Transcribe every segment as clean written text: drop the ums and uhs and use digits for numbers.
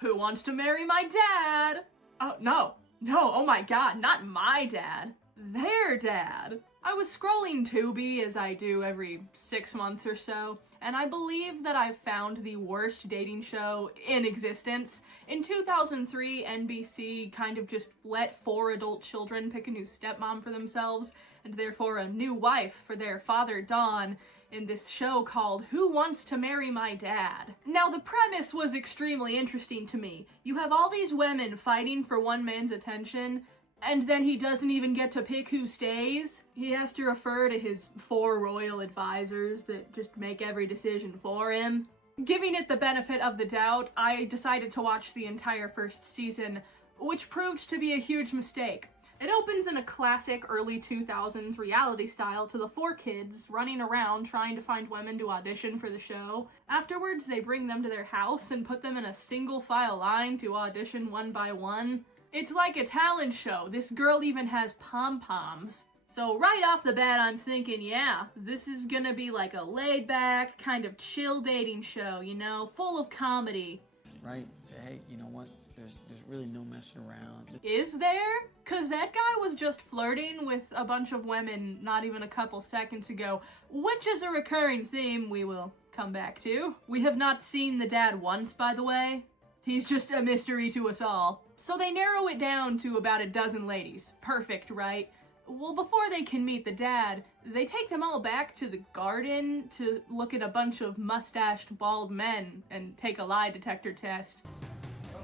Who wants to marry my dad? Oh, no, oh my god, not my dad. Their dad. I was scrolling Tubi as I do every 6 months or so, and I believe that I've found the worst dating show in existence. In 2003, NBC kind of just let 4 adult children pick a new stepmom for themselves, and therefore a new wife for their father Don, in this show called Who Wants to Marry My Dad? Now, the premise was extremely interesting to me. You have all these women fighting for one man's attention, and then he doesn't even get to pick who stays. He has to refer to his 4 royal advisors that just make every decision for him. Giving it the benefit of the doubt, I decided to watch the entire first season, which proved to be a huge mistake. It opens in a classic early 2000s reality style to the 4 kids running around trying to find women to audition for the show. Afterwards, they bring them to their house and put them in a single file line to audition one by one. It's like a talent show. This girl even has pom-poms. So right off the bat, I'm thinking, yeah, this is gonna be like a laid-back, kind of chill dating show, you know, full of comedy. Right? Say, hey, you know what? There's really no messing around. Is there? Cause that guy was just flirting with a bunch of women not even a couple seconds ago, which is a recurring theme we will come back to. We have not seen the dad once, by the way. He's just a mystery to us all. So they narrow it down to about a dozen ladies. Perfect, right? Well, before they can meet the dad, they take them all back to the garden to look at a bunch of mustached bald men and take a lie detector test.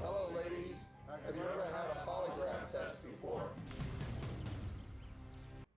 Hello, ladies. Have you ever had a polygraph test before?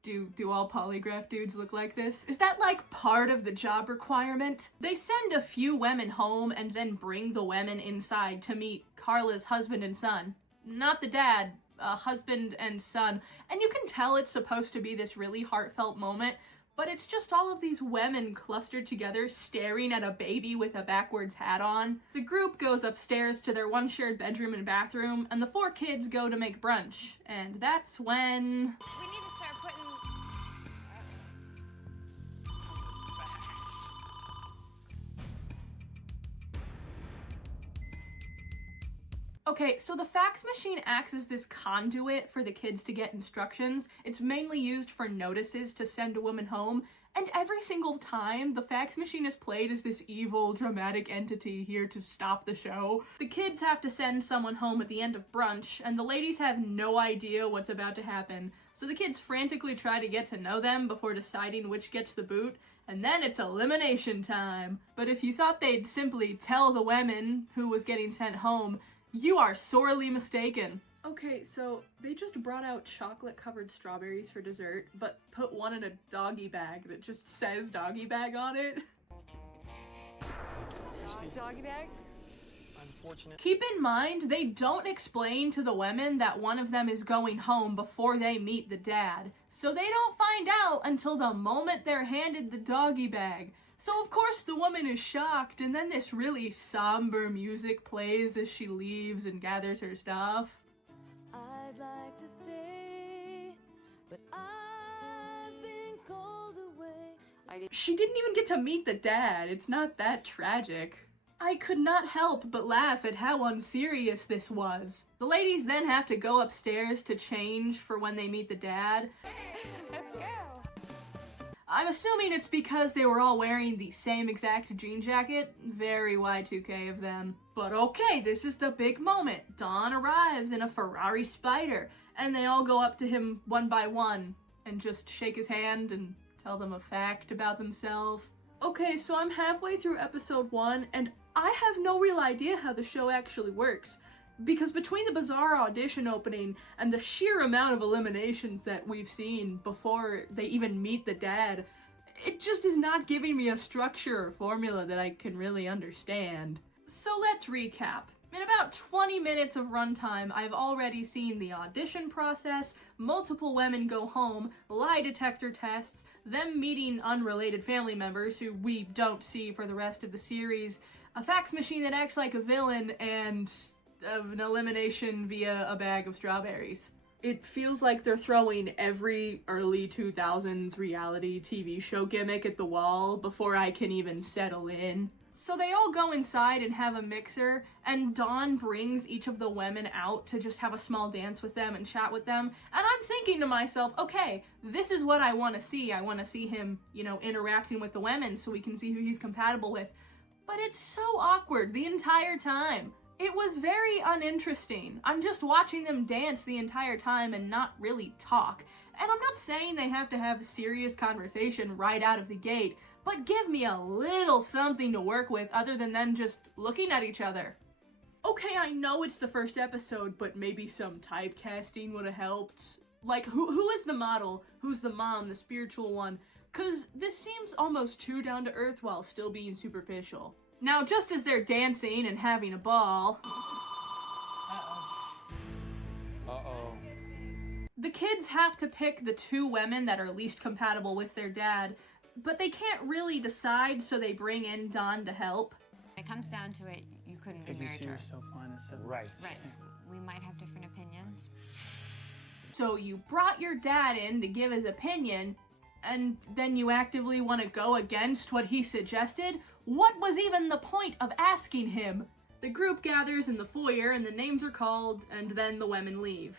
Do all polygraph dudes look like this? Is that like part of the job requirement? They send a few women home and then bring the women inside to meet Carla's husband and son. Not the dad, husband and son. And you can tell it's supposed to be this really heartfelt moment, but it's just all of these women clustered together staring at a baby with a backwards hat on. The group goes upstairs to their one shared bedroom and bathroom, and the 4 kids go to make brunch. And that's when... We need to start putting... Okay, so the fax machine acts as this conduit for the kids to get instructions. It's mainly used for notices to send a woman home, and every single time the fax machine is played as this evil, dramatic entity here to stop the show. The kids have to send someone home at the end of brunch, and the ladies have no idea what's about to happen. So the kids frantically try to get to know them before deciding which gets the boot, and then it's elimination time. But if you thought they'd simply tell the women who was getting sent home, you are sorely mistaken. Okay, so they just brought out chocolate-covered strawberries for dessert, but put one in a doggy bag that just says doggy bag on it. Doggy bag? Unfortunate. Keep in mind, they don't explain to the women that one of them is going home before they meet the dad. So they don't find out until the moment they're handed the doggy bag. So of course the woman is shocked, and then this really somber music plays as she leaves and gathers her stuff. I'd like to stay, but I've been called away. She didn't even get to meet the dad. It's not that tragic. I could not help but laugh at how unserious this was. The ladies then have to go upstairs to change for when they meet the dad. Let's go. I'm assuming it's because they were all wearing the same exact jean jacket. Very Y2K of them. But okay, this is the big moment. Don arrives in a Ferrari Spider, and they all go up to him one by one and just shake his hand and tell them a fact about themselves. Okay, so I'm halfway through episode 1, and I have no real idea how the show actually works. Because between the bizarre audition opening and the sheer amount of eliminations that we've seen before they even meet the dad, it just is not giving me a structure or formula that I can really understand. So let's recap. In about 20 minutes of runtime, I've already seen the audition process, multiple women go home, lie detector tests, them meeting unrelated family members who we don't see for the rest of the series, a fax machine that acts like a villain, and an elimination via a bag of strawberries. It feels like they're throwing every early 2000s reality TV show gimmick at the wall before I can even settle in. So they all go inside and have a mixer, and Dawn brings each of the women out to just have a small dance with them and chat with them. And I'm thinking to myself, okay, this is what I want to see. I want to see him, interacting with the women so we can see who he's compatible with. But it's so awkward the entire time. It was very uninteresting. I'm just watching them dance the entire time and not really talk. And I'm not saying they have to have a serious conversation right out of the gate, but give me a little something to work with other than them just looking at each other. Okay, I know it's the first episode, but maybe some typecasting would have helped. Like, who is the model? Who's the mom, the spiritual one? 'Cause this seems almost too down to earth while still being superficial. Now, just as they're dancing and having a ball... The kids have to pick the two women that are least compatible with their dad, but they can't really decide, so they bring in Dawn to help. When it comes down to it, you couldn't be married to her. so fine and so Right. Right. We might have different opinions. So you brought your dad in to give his opinion, and then you actively want to go against what he suggested? What was even the point of asking him? The group gathers in the foyer and the names are called, and then the women leave.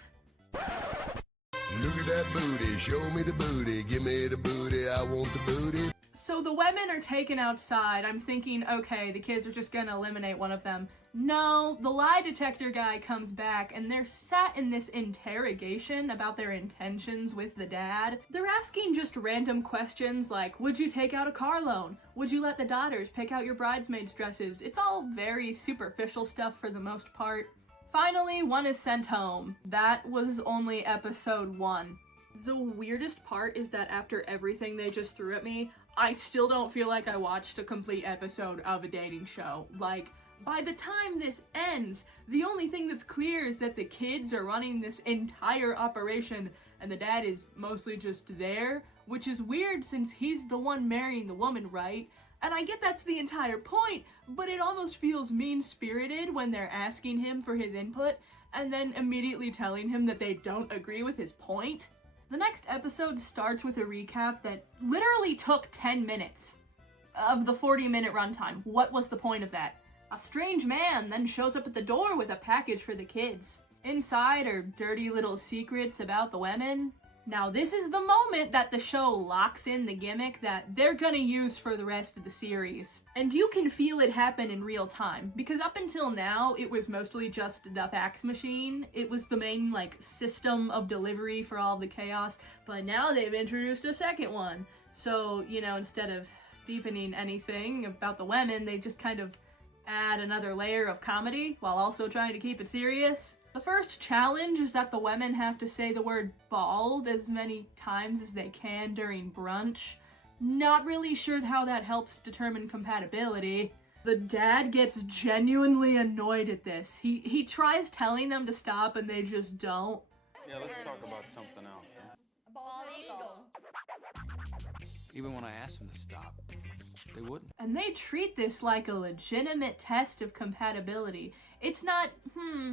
Look at that booty, show me the booty, give me the booty, I want the booty. So the women are taken outside. I'm thinking, okay, the kids are just gonna eliminate one of them. No, the lie detector guy comes back and they're sat in this interrogation about their intentions with the dad. They're asking just random questions like, would you take out a car loan? Would you let the daughters pick out your bridesmaids' dresses? It's all very superficial stuff for the most part. Finally, one is sent home. That was only episode 1. The weirdest part is that after everything they just threw at me, I still don't feel like I watched a complete episode of a dating show. Like, by the time this ends, the only thing that's clear is that the kids are running this entire operation and the dad is mostly just there, which is weird since he's the one marrying the woman, right? And I get that's the entire point, but it almost feels mean-spirited when they're asking him for his input and then immediately telling him that they don't agree with his point. The next episode starts with a recap that literally took 10 minutes of the 40-minute runtime. What was the point of that? A strange man then shows up at the door with a package for the kids. Inside are dirty little secrets about the women. Now this is the moment that the show locks in the gimmick that they're gonna use for the rest of the series. And you can feel it happen in real time, because up until now, it was mostly just the fax machine. It was the main, system of delivery for all the chaos, but now they've introduced a second one. So, instead of deepening anything about the women, they just kind of add another layer of comedy while also trying to keep it serious. The first challenge is that the women have to say the word bald as many times as they can during brunch. Not really sure how that helps determine compatibility. The dad gets genuinely annoyed at this. He tries telling them to stop and they just don't. Yeah, let's talk about something else. Huh? Bald eagle. Even when I asked them to stop, they wouldn't. And they treat this like a legitimate test of compatibility. It's not,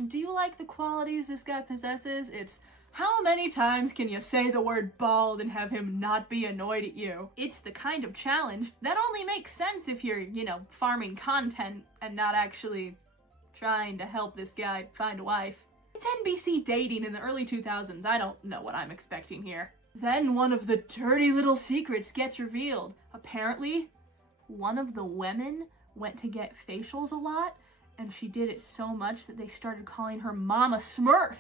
do you like the qualities this guy possesses? It's, how many times can you say the word bald and have him not be annoyed at you? It's the kind of challenge that only makes sense if you're, farming content and not actually trying to help this guy find a wife. It's NBC dating in the early 2000s. I don't know what I'm expecting here. Then one of the dirty little secrets gets revealed. Apparently, one of the women went to get facials a lot, and she did it so much that they started calling her Mama Smurf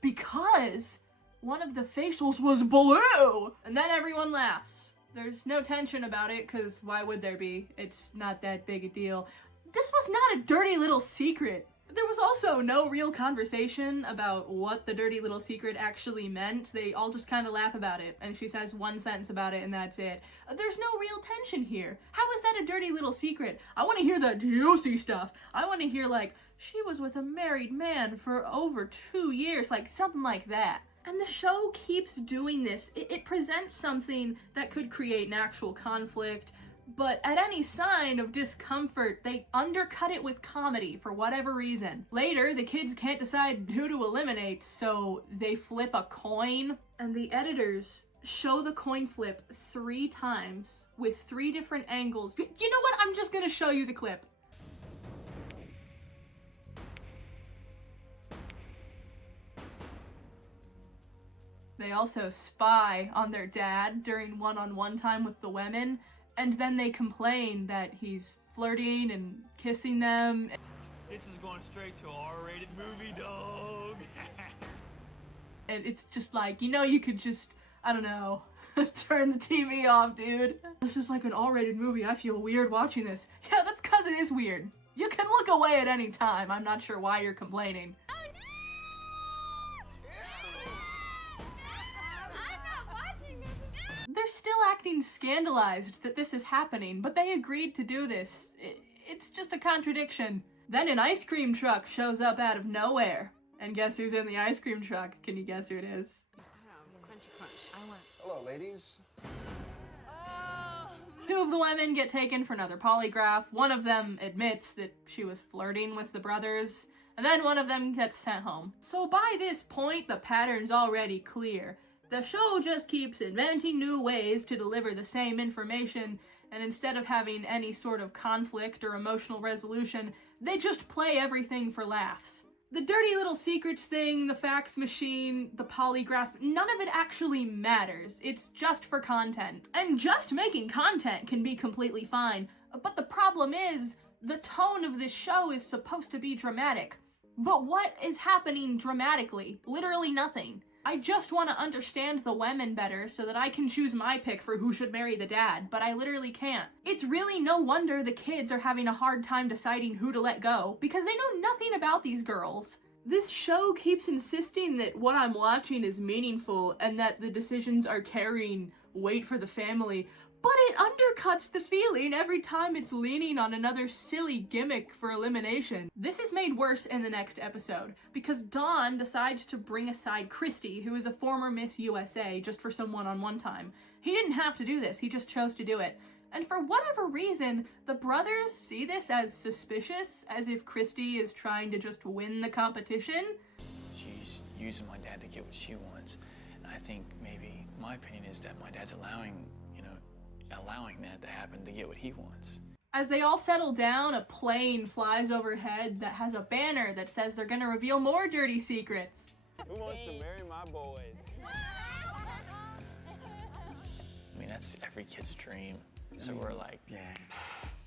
because one of the facials was blue. And then everyone laughs. There's no tension about it, because why would there be? It's not that big a deal. This was not a dirty little secret. There was also no real conversation about what the dirty little secret actually meant. They all just kind of laugh about it, and she says one sentence about it, and that's it. There's no real tension here. How is that a dirty little secret? I want to hear the juicy stuff. I want to hear, she was with a married man for over 2 years, something like that. And the show keeps doing this. It presents something that could create an actual conflict, but at any sign of discomfort, they undercut it with comedy for whatever reason. Later, the kids can't decide who to eliminate, so they flip a coin. And the editors show the coin flip 3 times with 3 different angles. You know what? I'm just gonna show you the clip. They also spy on their dad during one-on-one time with the women, and then they complain that he's flirting and kissing them. This is going straight to an R-rated movie, dog. And it's just like, you know, you could just, I don't know, turn the TV off, dude. This is like an R-rated movie. I feel weird watching this. Yeah, that's because it is weird. You can look away at any time. I'm not sure why you're complaining. They're still acting scandalized that this is happening, but they agreed to do this. It's just a contradiction. Then an ice cream truck shows up out of nowhere. And guess who's in the ice cream truck? Can you guess who it is? Crunchy crunch. I want. Hello, ladies. 2 of the women get taken for another polygraph. One of them admits that she was flirting with the brothers. And then one of them gets sent home. So by this point, the pattern's already clear. The show just keeps inventing new ways to deliver the same information, and instead of having any sort of conflict or emotional resolution, they just play everything for laughs. The dirty little secrets thing, the fax machine, the polygraph, none of it actually matters. It's just for content. And just making content can be completely fine, but the problem is, the tone of this show is supposed to be dramatic. But what is happening dramatically? Literally nothing. I just want to understand the women better so that I can choose my pick for who should marry the dad, but I literally can't. It's really no wonder the kids are having a hard time deciding who to let go, because they know nothing about these girls. This show keeps insisting that what I'm watching is meaningful and that the decisions are carrying weight for the family, but it undercuts the feeling every time it's leaning on another silly gimmick for elimination. This is made worse in the next episode, because Dawn decides to bring aside Christy, who is a former Miss USA, just for some one-on-one time. He didn't have to do this, he just chose to do it. And for whatever reason, the brothers see this as suspicious, as if Christy is trying to just win the competition. She's using my dad to get what she wants, and I think maybe my opinion is that my dad's allowing that to happen to get what he wants. As they all settle down, a plane flies overhead that has a banner that says they're gonna reveal more dirty secrets. Who wants to marry my boys? I mean, that's every kid's dream. So we're like, yeah.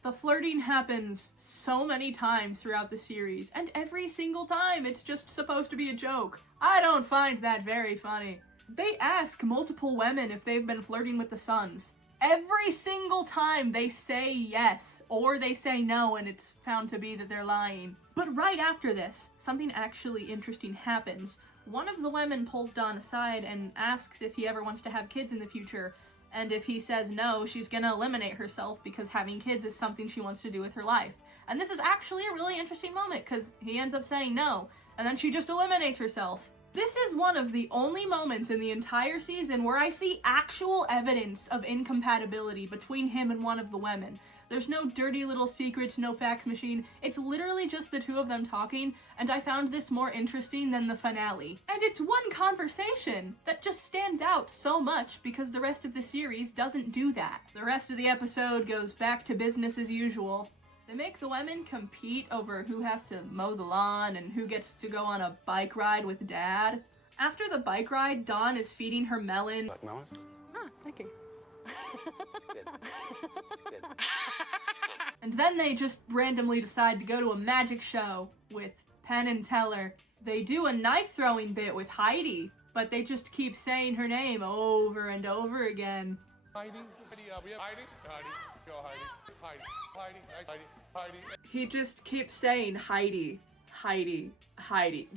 The flirting happens so many times throughout the series, and every single time it's just supposed to be a joke. I don't find that very funny. They ask multiple women if they've been flirting with the sons. Every single time they say yes, or they say no and it's found to be that they're lying. But right after this, something actually interesting happens. One of the women pulls Don aside and asks if he ever wants to have kids in the future, and if he says no, she's gonna eliminate herself because having kids is something she wants to do with her life. And this is actually a really interesting moment, because he ends up saying no, and then she just eliminates herself. This is one of the only moments in the entire season where I see actual evidence of incompatibility between him and one of the women. There's no dirty little secrets, no fax machine. It's literally just the 2 of them talking, and I found this more interesting than the finale. And it's one conversation that just stands out so much because the rest of the series doesn't do that. The rest of the episode goes back to business as usual. They make the women compete over who has to mow the lawn and who gets to go on a bike ride with Dad. After the bike ride, Dawn is feeding her melon. Like melon? Ah, thank you. It's good. It's good. And then they just randomly decide to go to a magic show with Penn and Teller. They do a knife throwing bit with Heidi, but they just keep saying her name over and over again. Heidi, we have Heidi, Heidi, go Heidi, Heidi, Heidi, Heidi, Heidi. He just keeps saying Heidi, Heidi, Heidi.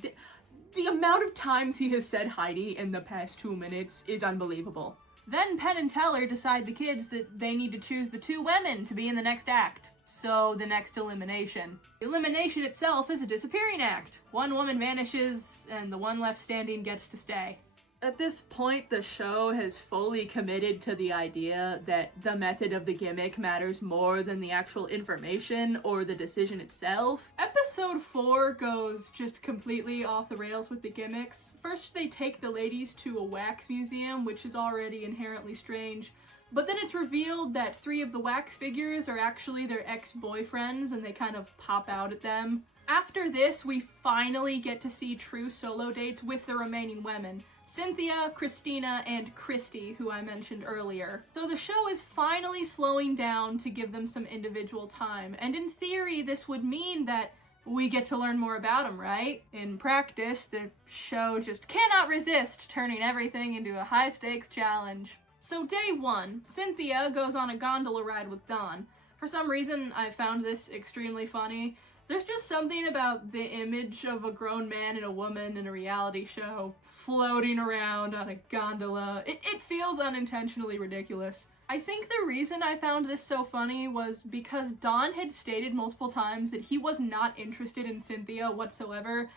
The amount of times he has said Heidi in the past 2 minutes is unbelievable. Then Penn and Teller decide the kids that they need to choose the 2 women to be in the next act. So the next elimination. Elimination itself is a disappearing act. One woman vanishes and the one left standing gets to stay. At this point, the show has fully committed to the idea that the method of the gimmick matters more than the actual information or the decision itself. Episode 4 goes just completely off the rails with the gimmicks. First, they take the ladies to a wax museum, which is already inherently strange. But then it's revealed that 3 of the wax figures are actually their ex-boyfriends, and they kind of pop out at them. After this, we finally get to see true solo dates with the remaining women. Cynthia, Christina, and Christy, who I mentioned earlier. So the show is finally slowing down to give them some individual time, and in theory this would mean that we get to learn more about them, right? In practice, the show just cannot resist turning everything into a high-stakes challenge. So day 1, Cynthia goes on a gondola ride with Dawn. For some reason, I found this extremely funny. There's just something about the image of a grown man and a woman in a reality show floating around on a gondola. It feels unintentionally ridiculous. I think the reason I found this so funny was because Don had stated multiple times that he was not interested in Cynthia whatsoever.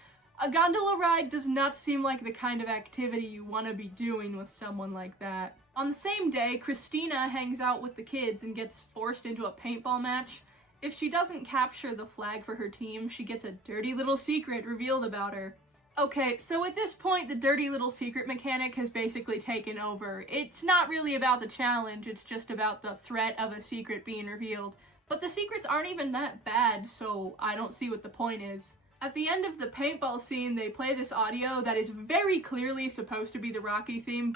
A gondola ride does not seem like the kind of activity you want to be doing with someone like that. On the same day, Christina hangs out with the kids and gets forced into a paintball match. If she doesn't capture the flag for her team, she gets a dirty little secret revealed about her. Okay, so at this point, the dirty little secret mechanic has basically taken over. It's not really about the challenge, it's just about the threat of a secret being revealed. But the secrets aren't even that bad, so I don't see what the point is. At the end of the paintball scene, they play this audio that is very clearly supposed to be the Rocky theme.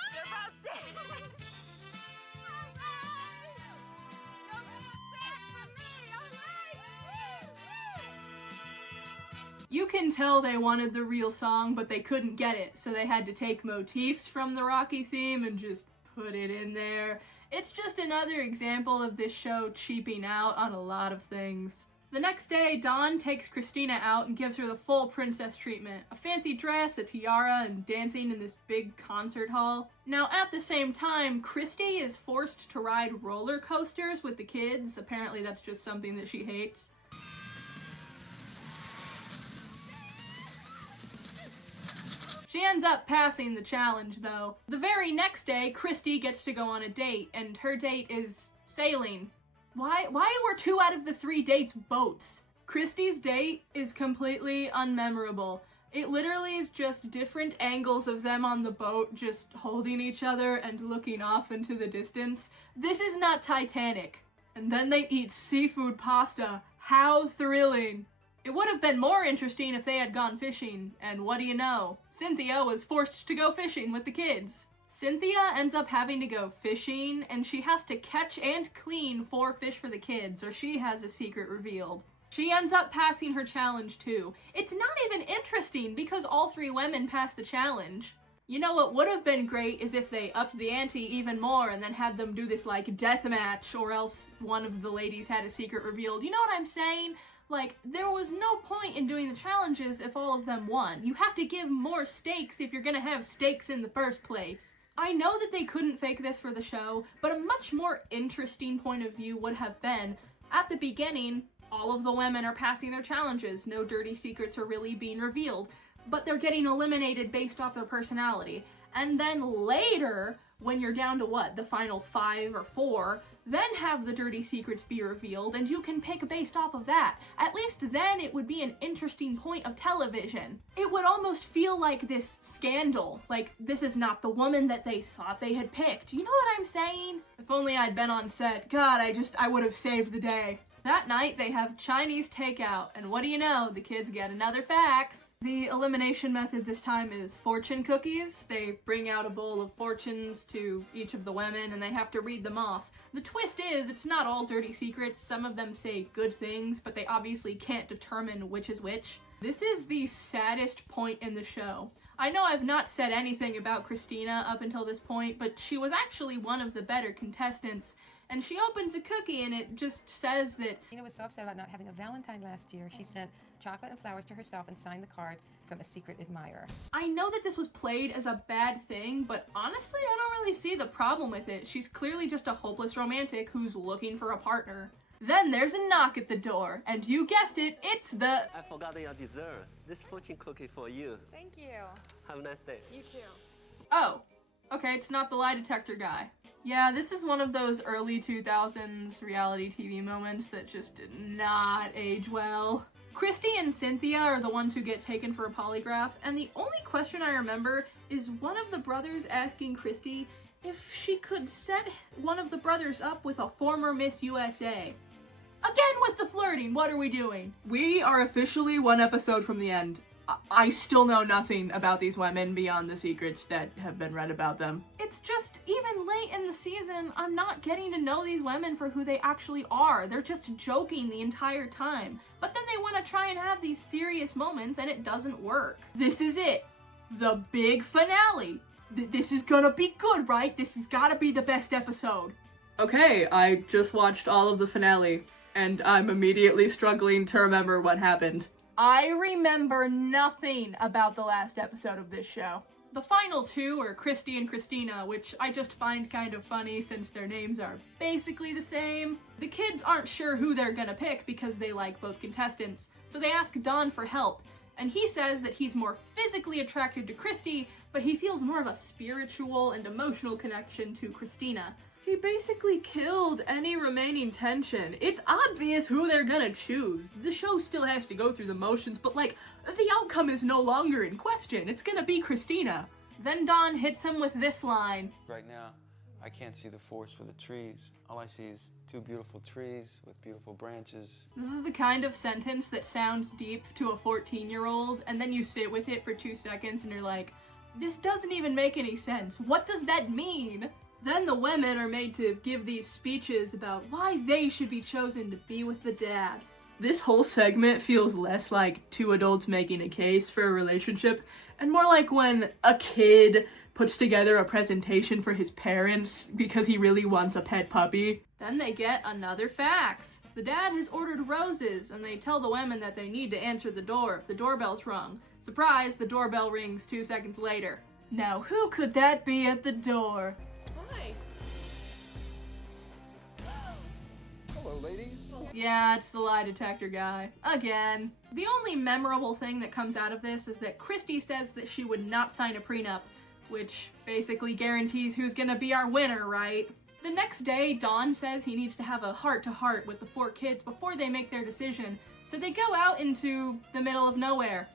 You can tell they wanted the real song, but they couldn't get it, so they had to take motifs from the Rocky theme and just put it in there. It's just another example of this show cheaping out on a lot of things. The next day, Dawn takes Christina out and gives her the full princess treatment. A fancy dress, a tiara, and dancing in this big concert hall. Now, at the same time, Christy is forced to ride roller coasters with the kids. Apparently that's just something that she hates. She ends up passing the challenge, though. The very next day, Christy gets to go on a date, and her date is sailing. Why were 2 out of the 3 dates boats? Christy's date is completely unmemorable. It literally is just different angles of them on the boat just holding each other and looking off into the distance. This is not Titanic. And then they eat seafood pasta. How thrilling! It would have been more interesting if they had gone fishing, and what do you know? Cynthia was forced to go fishing with the kids. Cynthia ends up having to go fishing, and she has to catch and clean 4 fish for the kids, or she has a secret revealed. She ends up passing her challenge too. It's not even interesting because all 3 women passed the challenge. You know what would have been great is if they upped the ante even more and then had them do this like death match, or else one of the ladies had a secret revealed. You know what I'm saying? Like, there was no point in doing the challenges if all of them won. You have to give more stakes if you're gonna have stakes in the first place. I know that they couldn't fake this for the show, but a much more interesting point of view would have been, at the beginning, all of the women are passing their challenges, no dirty secrets are really being revealed, but they're getting eliminated based off their personality. And then later, when you're down to what, the final 5 or 4, then have the dirty secrets be revealed, and you can pick based off of that. At least then it would be an interesting point of television. It would almost feel like this scandal, like this is not the woman that they thought they had picked. You know what I'm saying? If only I'd been on set. God, I would have saved the day. That night they have Chinese takeout, and what do you know, the kids get another fax. The elimination method this time is fortune cookies. They bring out a bowl of fortunes to each of the women and they have to read them off. The twist is, it's not all dirty secrets. Some of them say good things, but they obviously can't determine which is which. This is the saddest point in the show. I know I've not said anything about Christina up until this point, but she was actually one of the better contestants. And she opens a cookie and it just says that Tina was so upset about not having a Valentine last year, she sent chocolate and flowers to herself and signed the card from a secret admirer. I know that this was played as a bad thing, but honestly, I don't really see the problem with it. She's clearly just a hopeless romantic who's looking for a partner. Then there's a knock at the door, and you guessed it, it's the... I forgot your dessert. This fortune cookie for you. Thank you. Have a nice day. You too. Oh, okay, it's not the lie detector guy. Yeah, this is one of those early 2000s reality TV moments that just did not age well. Christy and Cynthia are the ones who get taken for a polygraph, and the only question I remember is one of the brothers asking Christy if she could set one of the brothers up with a former Miss USA. Again with the flirting, what are we doing? We are officially one episode from the end. I still know nothing about these women beyond the secrets that have been read about them. It's just, even late in the season, I'm not getting to know these women for who they actually are. They're just joking the entire time. But then they want to try and have these serious moments and it doesn't work. This is it. The big finale. This is gonna be good, right? This has gotta be the best episode. Okay, I just watched all of the finale, and I'm immediately struggling to remember what happened. I remember nothing about the last episode of this show. The final two are Christy and Christina, which I just find kind of funny since their names are basically the same. The kids aren't sure who they're gonna pick because they like both contestants, so they ask Don for help, and he says that he's more physically attracted to Christy, but he feels more of a spiritual and emotional connection to Christina. He basically killed any remaining tension. It's obvious who they're gonna choose. The show still has to go through the motions, but like, the outcome is no longer in question. It's gonna be Christina. Then Don hits him with this line. Right now, I can't see the forest for the trees. All I see is two beautiful trees with beautiful branches. This is the kind of sentence that sounds deep to a 14-year-old, and then you sit with it for 2 seconds and you're like, this doesn't even make any sense. What does that mean? Then the women are made to give these speeches about why they should be chosen to be with the dad. This whole segment feels less like two adults making a case for a relationship and more like when a kid puts together a presentation for his parents because he really wants a pet puppy. Then they get another fax. The dad has ordered roses and they tell the women that they need to answer the door if the doorbell's rung. Surprise, the doorbell rings 2 seconds later. Now who could that be at the door? Hello, ladies. Yeah, it's the lie detector guy. Again. The only memorable thing that comes out of this is that Christy says that she would not sign a prenup, which basically guarantees who's gonna be our winner, right? The next day, Don says he needs to have a heart-to-heart with the 4 kids before they make their decision, so they go out into the middle of nowhere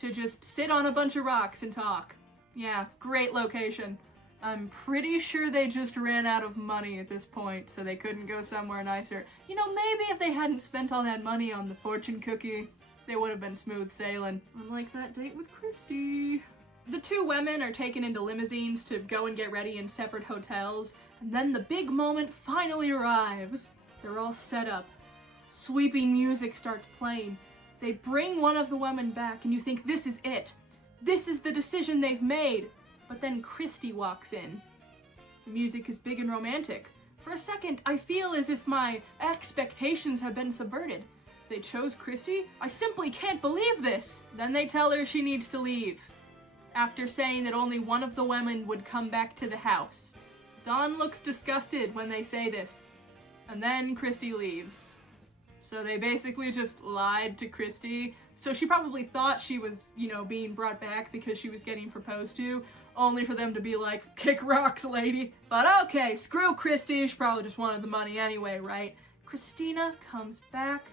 to just sit on a bunch of rocks and talk. Yeah, great location. I'm pretty sure they just ran out of money at this point, so they couldn't go somewhere nicer. You know, maybe if they hadn't spent all that money on the fortune cookie, they would have been smooth sailing. Unlike that date with Christy. The 2 women are taken into limousines to go and get ready in separate hotels, and then the big moment finally arrives. They're all set up. Sweeping music starts playing. They bring one of the women back, and you think this is it. This is the decision they've made. But then Christy walks in. The music is big and romantic. For a second, I feel as if my expectations have been subverted. They chose Christy? I simply can't believe this! Then they tell her she needs to leave, after saying that only one of the women would come back to the house. Don looks disgusted when they say this, and then Christy leaves. So they basically just lied to Christy. So she probably thought she was, you know, being brought back because she was getting proposed to, only for them to be like, kick rocks, lady. But okay, screw Christy, she probably just wanted the money anyway, right? Christina comes back,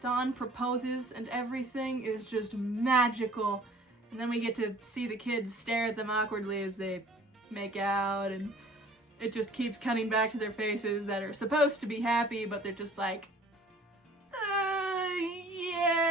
Don proposes, and everything is just magical. And then we get to see the kids stare at them awkwardly as they make out, and it just keeps cutting back to their faces that are supposed to be happy, but they're just like, yay!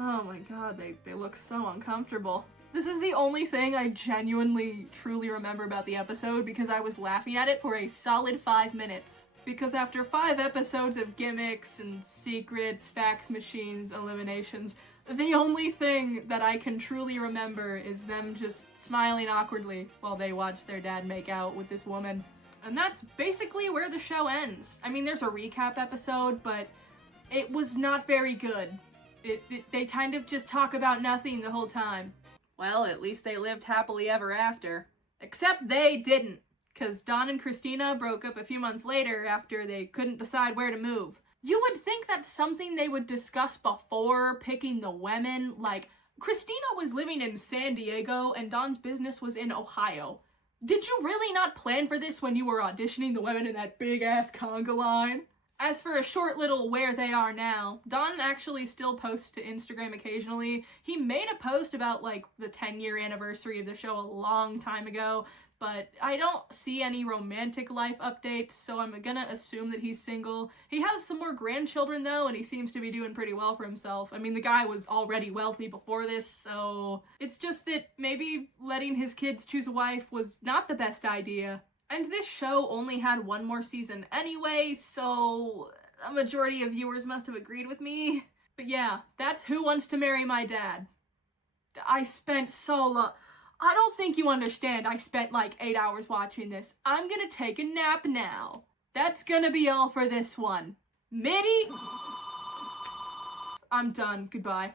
Oh my god, they look so uncomfortable. This is the only thing I genuinely, truly remember about the episode because I was laughing at it for a solid 5 minutes. Because after 5 episodes of gimmicks and secrets, fax machines, eliminations, the only thing that I can truly remember is them just smiling awkwardly while they watch their dad make out with this woman. And that's basically where the show ends. I mean, there's a recap episode, but it was not very good. They kind of just talk about nothing the whole time. Well, at least they lived happily ever after. Except they didn't, because Don and Christina broke up a few months later after they couldn't decide where to move. You would think that's something they would discuss before picking the women. Like, Christina was living in San Diego and Don's business was in Ohio. Did you really not plan for this when you were auditioning the women in that big-ass conga line? As for a short little where they are now, Don actually still posts to Instagram occasionally. He made a post about, like, the 10-year anniversary of the show a long time ago, but I don't see any romantic life updates, so I'm gonna assume that he's single. He has some more grandchildren, though, and he seems to be doing pretty well for himself. I mean, the guy was already wealthy before this, so it's just that maybe letting his kids choose a wife was not the best idea. And this show only had one more season anyway, so a majority of viewers must have agreed with me. But yeah, that's Who Wants to Marry My Dad. I spent so long... I don't think you understand. I spent like 8 hours watching this. I'm gonna take a nap now. That's gonna be all for this one. Midi? I'm done. Goodbye.